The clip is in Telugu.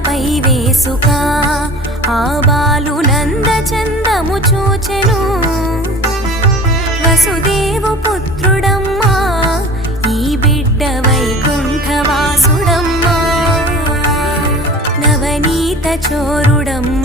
తలపై వేసుక ఆ బాలు నందచందము చూచెను. వసుదేవు పుత్రుడమ్మా ఈ బిడ్డ వైకుంఠవాసుడమ్మా, నవనీత చోరుడమ్మా